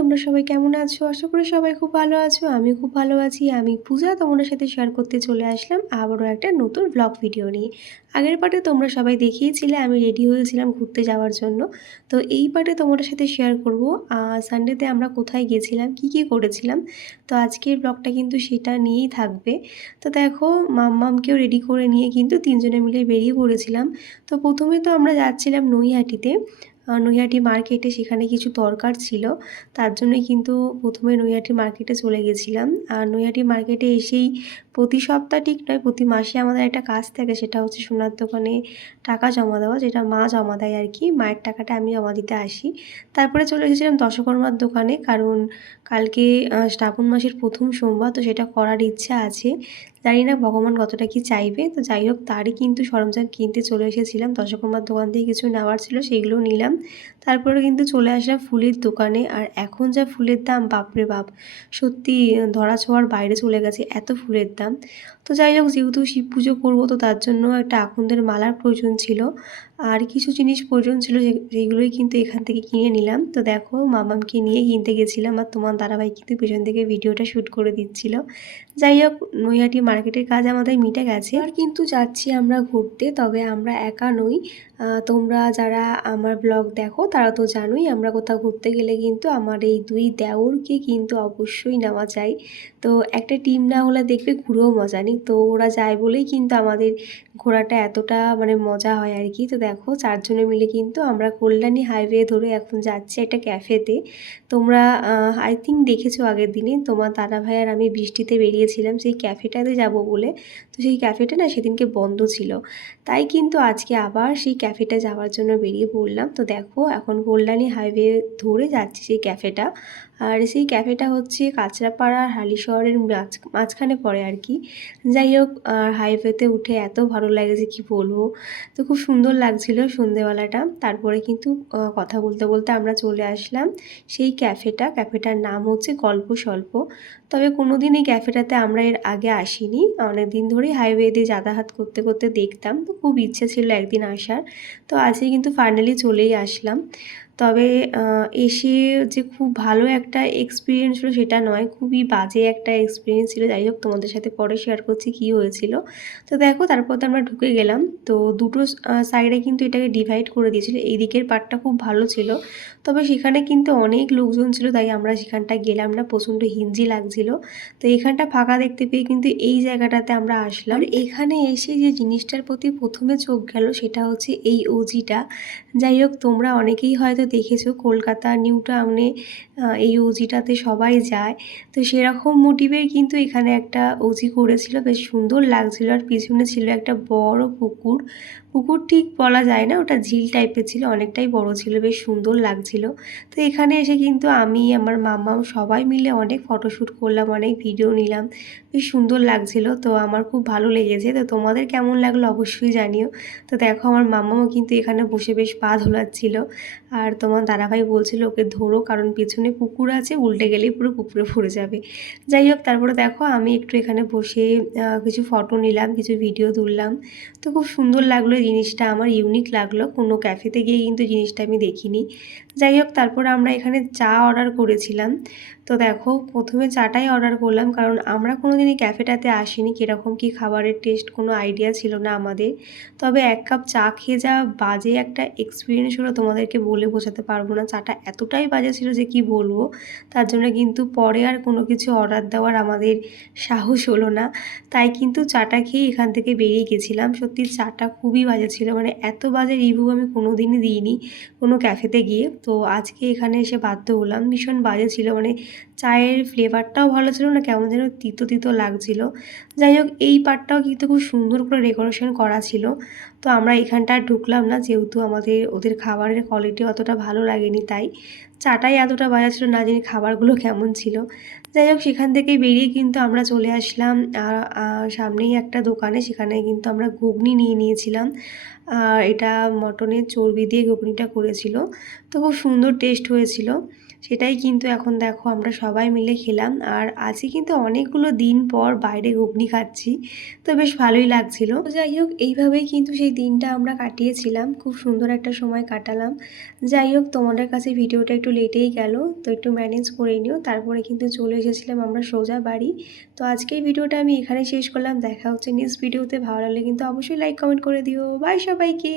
তোমরা সবাই কেমন আছো? আশা করি সবাই খুব ভালো আছো। আমি খুব ভালো আছি। আমি পূজা তোমাদের সাথে শেয়ার করতে চলে আসলাম আবারও একটা নতুন ব্লগ ভিডিও নিয়ে। আগের পার্টে তোমরা সবাই দেখিয়েছিলে আমি রেডি হয়েছিলাম ঘুরতে যাওয়ার জন্য। তো এই পার্টে তোমাদের সাথে শেয়ার করব সানডেতে আমরা কোথায় গেছিলাম, কি করেছিলাম। তো আজকের ব্লগটা কিন্তু সেটা নিয়েই থাকবে। তো দেখো মাম্মামকেও রেডি করে নিয়ে কিন্তু ৩ জনে মিলে বেরিয়ে পড়েছিলাম। তো প্রথমে তো আমরা যাচ্ছিলাম নৈহাটিতে। নৈহাটি মার্কেটে, সেখানে কিছু দরকার ছিল। তার জন্যই কিন্তু প্রথমে নৈহাটি মার্কেটে চলে গেছিলাম। আর নৈহাটি মার্কেটে এসেই প্রতি সপ্তাহ ঠিক নয়, প্রতি মাসে আমাদের একটা কাজ থাকে, সেটা হচ্ছে সোনার দোকানে টাকা জমা দেওয়া, যেটা মা জমা দেয় আর কি। মায়ের টাকাটা আমি জমা দিতে আসি। তারপরে চলে এসেছিলাম দশকর্মার দোকানে, কারণ কালকে শ্রাবণ মাসের প্রথম সোমবার, তো সেটা করার ইচ্ছা আছে। জানি না ভগবান কতটা কি চাইবে। তো যাই হোক, তারই কিন্তু সরঞ্জাম কিনতে চলে এসেছিলাম। দশকর্মার দোকান থেকে কিছু নেওয়ার ছিল, সেগুলো নিলাম। তারপরে কিন্তু চলে আসলাম ফুলের দোকানে। আর এখন যা ফুলের দাম, বাপরে বাপ, সত্যি ধরা ছোঁয়ার বাইরে চলে গেছে, এত ফুলের দাম। তো যাই হোক, যেহেতু শিব পুজো করবো, তো তার জন্য একটা আকন্দের মালার প্রয়োজন ছিল, আর কিছু জিনিস প্রয়োজন ছিল, যেগুলোই কিন্তু এখান থেকে কিনে নিলাম। তো দেখো, মামামকে নিয়ে কিনতে গেছিলাম, আর তোমার দাদাভাই কিন্তু পেছন থেকে ভিডিওটা শ্যুট করে দিচ্ছিল। যাই হোক, নৈহাটি মার্কেটের কাজ আমাদের মিটে গেছে। আর কিন্তু যাচ্ছি আমরা ঘুরতে, তবে আমরা একা নই। তোমরা যারা আমার ব্লগ দেখো তারা তো জানোই, আমরা কোথাও ঘুরতে গেলে কিন্তু আমার এই দুই দেওরকে কিন্তু অবশ্যই নেওয়া যায়। তো একটা টিম না হলে দেখবে ঘুরেও মজা নেই। তো ওরা যায় বলেই কিন্তু আমাদের ঘোরাটা এতটা মানে মজা হয় আর কি। তো দেখো, 4 জনে মিলে কিন্তু আমরা কল্যাণী হাইওয়ে ধরে এখন যাচ্ছি একটা ক্যাফেতে। তোমরা আই থিঙ্ক দেখেছো আগের দিনে, তোমার দাদাভাই আর আমি বৃষ্টিতে বেরিয়েছিলাম সেই ক্যাফেটাতে যাব বলে। তো সেই ক্যাফেটা না সেদিনকে বন্ধ ছিল, তাই কিন্তু আজকে আবার সেই ক্যাফেটা যাওয়ার জন্য বেরিয়ে পড়লাম। তো দেখো, এখন কল্যাণী হাইওয়ে ধরে যাচ্ছি সেই ক্যাফেটা। আর সেই ক্যাফেটা হচ্ছে কাঁচরাপাড়া হালিশহরের মাঝখানে পড়ে আর কি। যাই হোক, হাইওয়েতে উঠে এত ভালো লাগছে কি বলবো। তো খুব সুন্দর লাগছিল সন্ধেবেলাটা। তারপরে কিন্তু কথা বলতে বলতে আমরা চলে আসলাম সেই ক্যাফেটার নাম হচ্ছে গল্প স্বল্প। তবে কোনো দিন এই ক্যাফেটাতে আমরা এর আগে আসিনি, অনেক দিন ধরেই হাইওয়ে দিয়ে যাতায়াত করতে করতে দেখতাম, তো খুব ইচ্ছে ছিল একদিন আসার। তো আজকে কিন্তু ফাইনালি চলেই আসলাম। তবে এসে যে খুব ভালো একটা এক্সপিরিয়েন্স ছিল সেটা নয়, খুবই বাজে একটা এক্সপিরিয়েন্স ছিল। যাই হোক, তোমাদের সাথে পরে শেয়ার করছি কী হয়েছিল। তো দেখো, তারপর তো আমরা ঢুকে গেলাম। তো দুটো সাইডে কিন্তু এটাকে ডিভাইড করে দিয়েছিল। এই দিকের পার্টটা খুব ভালো ছিল, তবে সেখানে কিন্তু অনেক লোকজন ছিল, তাই আমরা সেখানটা গেলাম না, প্রচণ্ড হিমজি লাগছিল। তো এখানটা ফাঁকা দেখতে পেয়ে কিন্তু এই জায়গাটাতে আমরা আসলাম। আর এখানে এসে যে জিনিসটার প্রতি প্রথমে চোখ গেল সেটা হচ্ছে এই ওজিটা। যাই হোক, তোমরা অনেকেই হয়তো দেখেছো কলকাতা নিউ টাউনে এই ওজিটাতে সবাই যায়। তো সেরকম মোটিভের কিন্তু এখানে একটা ওজি করেছিল, বেশ সুন্দর লাগছিল। আর পিছনে ছিল একটা বড় পুকুর। পুকুর ঠিক বলা যায় না, ওটা ঝিল টাইপের ছিল, অনেকটাই বড় ছিল, বেশ সুন্দর লাগছিল। তো এখানে এসে কিন্তু আমি, আমার মাম্মাও সবাই মিলে অনেক ফটোশ্যুট করলাম, অনেক ভিডিও নিলাম, বেশ সুন্দর লাগছিল। তো আমার খুব ভালো লেগেছে। তো তোমাদের কেমন লাগলো অবশ্যই জানিও। তো দেখো, আমার মাম্মাও কিন্তু এখানে বসে বেশ পা ধোলাচ্ছিল। আর তোমার দাদাভাই বলছিল ওকে ধরো, কারণ পেছনে পুকুর আছে, উল্টে গেলেই পুরো পুকুরে পড়ে যাবে। যাই হোক, তারপরে দেখো আমি একটু এখানে বসে কিছু ফটো নিলাম, কিছু ভিডিও তুললাম। তো খুব সুন্দর লাগলো জিনিসটা, আমার ইউনিক লাগলো, কোনো ক্যাফেতে গিয়ে কিন্তু জিনিসটা আমি দেখিনি। যাই হোক, তারপরে আমরা এখানে চা অর্ডার করেছিলাম। তো দেখো, প্রথমে চাটাই অর্ডার করলাম, কারণ আমরা কোনো দিনই ক্যাফেটাতে আসিনি, কীরকম কী খাবারের টেস্ট কোনো আইডিয়া ছিল না আমাদের। তবে এক কাপ চা খেয়ে যা বাজে একটা এক্সপিরিয়েন্স হলো তোমাদেরকে বলে বোঝাতে পারবো না। চাটা এতটাই বাজে ছিল যে কি বলবো। তার জন্য কিন্তু পরে আর কোনো কিছু অর্ডার দেওয়ার আমাদের সাহস হলো না, তাই কিন্তু চাটা খেয়ে এখান থেকে বেরিয়ে গেছিলাম। সত্যি চাটা খুবই বাজে ছিল, মানে এত বাজে রিভিউ আমি কোনো দিনই দিইনি কোনো ক্যাফেতে গিয়ে। তো আজকে এখানে এসে বাধ্য হলাম, ভীষণ বাজে ছিল, মানে চায়ের ফ্লেভারটাও ভালো ছিল না, কেমন যেন তিতো তিতো লাগছিল। যাই হোক, এই পার্টটাও কিন্তু খুব সুন্দর করে ডেকোরেশন করা ছিল। তো আমরা এখানটা ঢুকলাম না, যেহেতু ওদের খাবারের কোয়ালিটি অতটা ভালো লাগেনি, তাই চাটাই এতটা বাজা ছিল, না জানি খাবারগুলো কেমন ছিল। যাই হোক, সেখান থেকে বেরিয়ে কিন্তু আমরা চলে আসলাম সামনেই একটা দোকানে, সেখানে কিন্তু আমরা ঘুগনি নিয়ে নিয়েছিলাম। এটা মটনের চর্বি দিয়ে ঘুগনিটা করেছিল, তো খুব সুন্দর টেস্ট হয়েছিল। সেটাই কিন্তু এখন দেখো আমরা সবাই মিলে খেলাম। আর আজকে কিন্তু অনেকগুলো দিন পর বাইরে ঘুগনি খাচ্ছি, তো বেশ ভালোই লাগছিল। তো যাই হোক, এইভাবেই কিন্তু সেই দিনটা আমরা কাটিয়েছিলাম, খুব সুন্দর একটা সময় কাটালাম। যাই হোক, তোমাদের কাছে ভিডিওটা একটু একটু লেটেই গেল, তো একটু ম্যানেজ করে নিও। তারপরে কিন্তু চলে এসেছিলাম আমরা সোজা বাড়ি। তো আজকের ভিডিওটা আমি এখানে শেষ করলাম। দেখা হচ্ছে নেক্সট ভিডিওতে। ভালো লাগলে কিন্তু অবশ্যই লাইক কমেন্ট করে দিও। বাই সবাইকে।